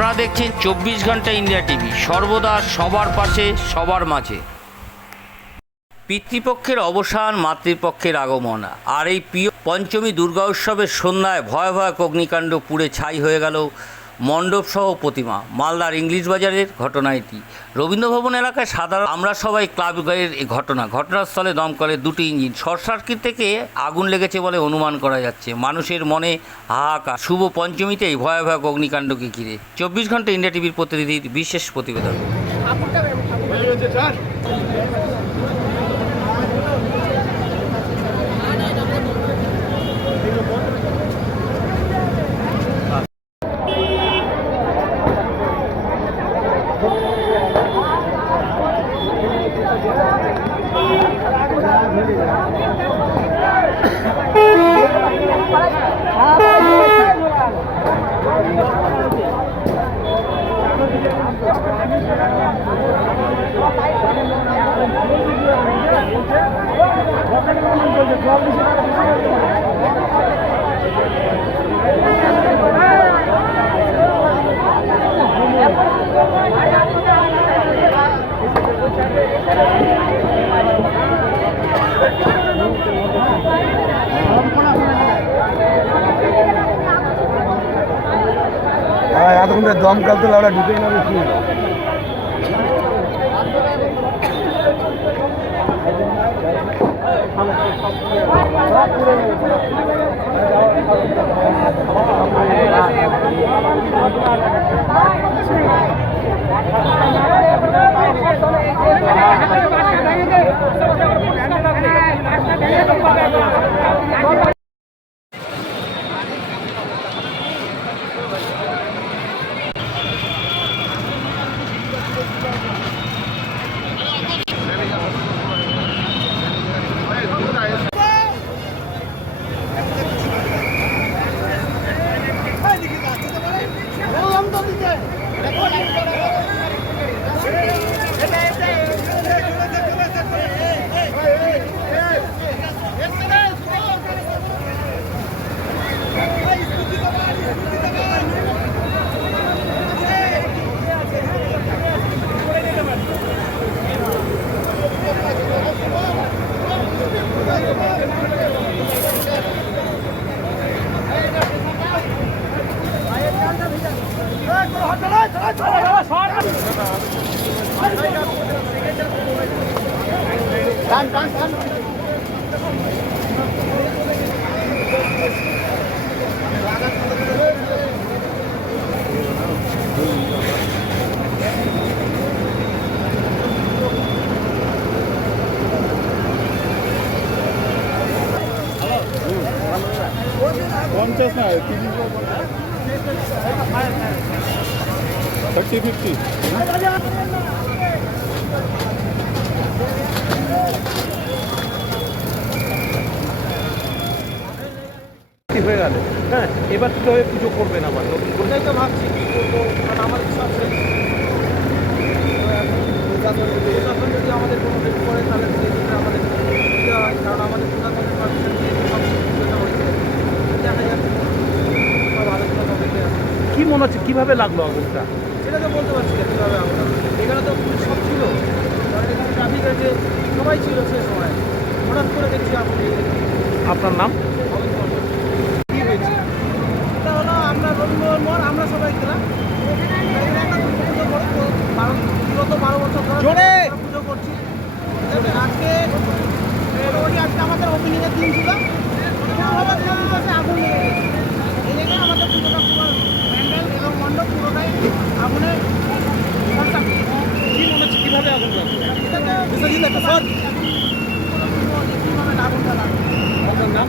আপনারা দেখছেন চব্বিশ ঘণ্টা ইন্ডিয়া টিভি। সর্বদা সবার পাশে, সবার মাঝে। পিতৃপক্ষের অবসান, মাতৃপক্ষের আগমন। আর এই প্রিয় পঞ্চমী দুর্গা উৎসবের সন্ধ্যায় ভয় ভয় অগ্নিকাণ্ড পুড়ে ছাই হয়ে গেল মণ্ডপসহ প্রতিমা। মালদার ইংলিশ বাজারের ঘটনা এটি। রবীন্দ্রভবন এলাকায় সাধারণ আমরা সবাই ক্লাবের এই ঘটনা। ঘটনাস্থলে দমকলের দুটি ইঞ্জিন। শর্ট সার্কিট থেকে আগুন লেগেছে বলে অনুমান করা যাচ্ছে। মানুষের মনে হাহাকার। শুভ পঞ্চমীতেই ভয়াবহ অগ্নিকাণ্ডকে ঘিরে। চব্বিশ ঘণ্টা ইন্ডিয়া টিভির প্রতিনিধির বিশেষ প্রতিবেদন। হ্যাঁ এতক্ষণ দমকাল তো লাউডা ঢুকে না বেশি। পঞ্চাশ না থার্টি ফিফটি হয়ে গেল। হ্যাঁ এবার কীভাবে পুজো করবেন আবার? নতুন করে ওটাই তো ভাবছি কি করব? কারণ আমাদের সব শেষ প্রশাসন প্রশাসন যদি আমাদের কোনো হেল্প করে তাহলে সেই ক্ষেত্রে আমাদের সুবিধা হয়। কারণ আমাদের প্রশাসনের পারমিশন নিয়ে তো সব সুবিধা হয়েছে দেখা যাক সব আলোচনা টপিকে আছে। কি মনে হচ্ছে কীভাবে লাগল আগুনটা? সেটা তো বলতে পারছি না কীভাবে আমরা এখানে তো পুলিশ সব ছিল। কারণ এখানে ট্রাফিক আছে সবাই ছিল সে সময়। হঠাৎ করে দেখছি আগুন আপনার নাম অমিত মণ্ডল। কি হয়েছে এটা হলো আমরা মোড় আমরা সবাই গেলাম বিগত বারো বছর ধরে! পুজো করছি। আজকে মোটামুটি আজকে আমাদের ওপেনিংয়ের দিন ছিল। আগুন এই লেগে আমাদের পুজোটা পুরো প্যান্ডেল এবং মণ্ডপ পুরোটাই আগুনে consume। কি হচ্ছে আগুন লাগল এটাকে বিসর্জিত একটা সর কীভাবে আগুনটা লাগবে আপনার নাম